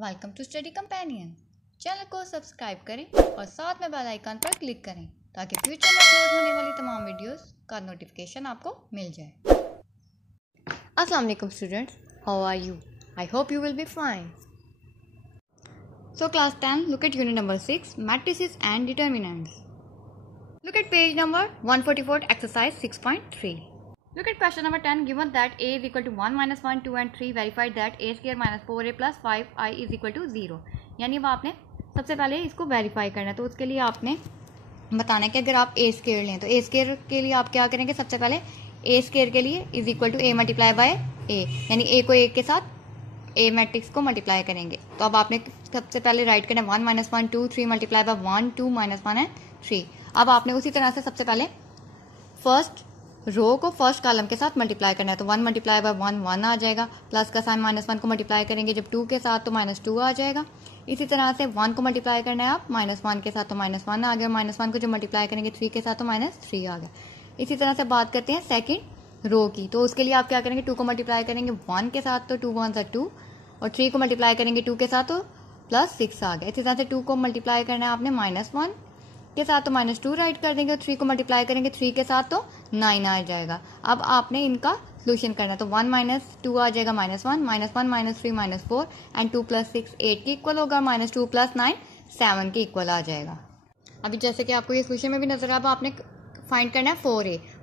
Welcome to study companion. Channel को subscribe करें और साथ में बेल आइकन पर क्लिक करें ताकि फ्यूचर में अपलोड होने वाली तमाम वीडियोस का नोटिफिकेशन आपको मिल जाए। अस्सलाम वालेकुम students, how are you? I hope you will be fine. So class 10, look at unit number 6, matrices and determinants. Look at page number 144, exercise 6.3. Look at question number 10, given that a is equal to 1 minus 1, 2 and 3, verified that a square minus 4a plus 5i is equal to 0. यानी अब आपने सबसे पहले इसको verify करना है, तो उसके लिए आपने बताना है कि अगर आप a स्क्वायर लें तो a स्क्वायर के लिए आप क्या करेंगे, सबसे पहले a स्क्वायर के लिए is equal to a multiply by a, यानी a को a के साथ ए मैट्रिक्स को मल्टीप्लाई करेंगे। तो अब आपने सबसे पहले राइट करना है 1 minus 1 2 3 multiply by 1 2 minus 1 and 3। अब आपने उसी तरह से सबसे पहले फर्स्ट रो को फर्स्ट कॉलम के साथ मल्टीप्लाई करना है, तो 1 मल्टीप्लाई बाय 1 1 आ जाएगा, प्लस का साइन माइनस 1 को मल्टीप्लाई करेंगे जब 2 के साथ तो माइनस 2 आ जाएगा। इसी तरह से 1 को मल्टीप्लाई करना है आप माइनस 1 के साथ तो माइनस 1 आ गया, माइनस 1 को जब मल्टीप्लाई करेंगे 3 के साथ तो माइनस 3 आ गया। इसी तरह से बात करते हैं सेकेंड रो की, तो उसके लिए आप क्या करेंगे, 2 को मल्टीप्लाई करेंगे 1 के साथ तो 2 1 सा 2 और 3 को मल्टीप्लाई करेंगे 2 के साथ तो प्लस 6 आ गया। इसी तरह से 2 को मल्टीप्लाई करना है आपने माइनस 1 के साथ तो माइनस 2 राइट कर देंगे और 3 को मल्टीप्लाई करेंगे 3 के साथ तो 9 आ जाएगा। अब आपने इनका सोल्यूशन करना है, तो 1 माइनस 2 आ जाएगा minus 1 minus 1 minus 3 minus 4 and 2 plus 6 8 के इक्वल होगा, माइनस 2 प्लस 9 7 के इक्वल आ जाएगा। अभी जैसे कि आपको ये सोल्यूशन में भी नजर अब आपने फाइंड करना है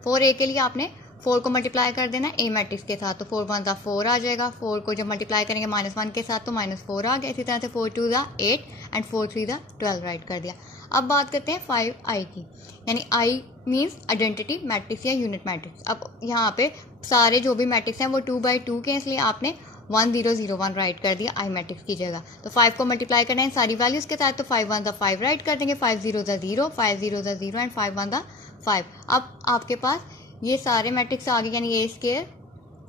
4a के लिए आपने 4 को मल्टीप्लाई कर देना ए मैट्रिक्स के साथ, तो 4 1 सा 4 आ जाएगा। 4 को जब मल्टीप्लाई करेंगे माइनस 1 के साथ तो माइनस 4 आ गया। इसी तरह से 4 2 सा 8 एंड 4 3 सा 12 राइट कर दिया। अब बात करते हैं 5i की, यानी i मीन्स आइडेंटिटी मैट्रिक्स या यूनिट मैट्रिक्स। अब यहाँ पे सारे जो भी मैट्रिक्स हैं वो 2 बाई 2 के, इसलिए आपने 1 0 0 1 राइट कर दिया आई मैट्रिक्स की जगह। तो 5 को मल्टीप्लाई करना है सारी वैल्यूज के साथ, तो 5 1 सा 5 राइट कर देंगे, 5 0 सा 0 5 0 सा 0 एंड 5 1 सा 5। अब आपके पास ये सारे मैट्रिक्स आ गए, यानी ए स्क्वायर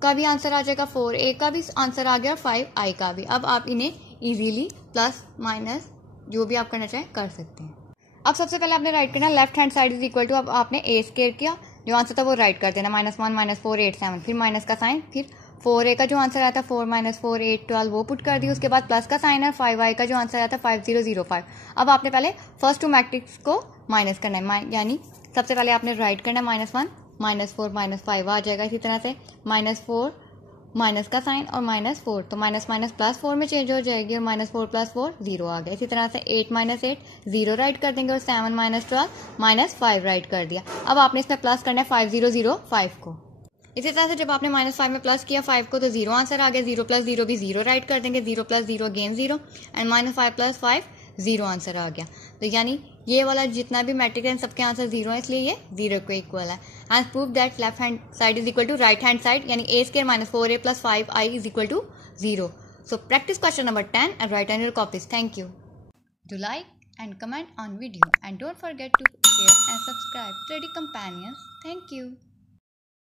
का भी आंसर आ जाएगा, 4a का भी आंसर आ गया और 5i का भी। अब आप इन्हें इजीली प्लस माइनस जो भी आप करना चाहें कर सकते हैं। अब सबसे पहले आपने राइट करना left hand side is equal to, अब आपने ए स्क्वायर किया, जो आंसर था वो राइट कर देना, माइनस 1 माइनस 4 8 7, फिर माइनस का साइन, फिर 4a का जो आंसर आया था 4 माइनस 4 8 12 वो पुट कर दिया, उसके बाद प्लस का साइन है, 5i का जो आंसर आया था 5 0 0 5। अब आपने पहले फर्स्ट टू मैट्रिक्स को माइनस करना है, यानी सबसे पहले आपने राइट करना है माइनस 1 माइनस 4 माइनस 5 आ जाएगा। इसी तरह से माइनस 4 माइनस का साइन और माइनस 4, तो माइनस माइनस प्लस 4 में चेंज हो जाएगी और माइनस 4 प्लस 4 0 आ गया। इसी तरह से 8 माइनस 8 0 राइट कर देंगे और 7 माइनस 12 माइनस 5 राइट कर दिया। अब आपने इसमें प्लस करना है 5 0 0 5 को। इसी तरह से जब आपने माइनस 5 में प्लस किया 5 को तो 0 आंसर आ गया, 0 प्लस 0 भी 0 राइट कर देंगे, 0 plus 0 again 0 and minus 5 plus 5 0 answer आ गया। तो यानी ये वाला जितना भी मैट्रिक्स है सबके आंसर 0 है, इसलिए ये 0 को इक्वल है। And prove that left hand side is equal to right hand side, यानी a square minus 4a plus 5i is equal to 0। So practice question number 10 and write on your copies. Thank you. Do like and comment on video and don't forget to share and subscribe Study Companions. Thank you.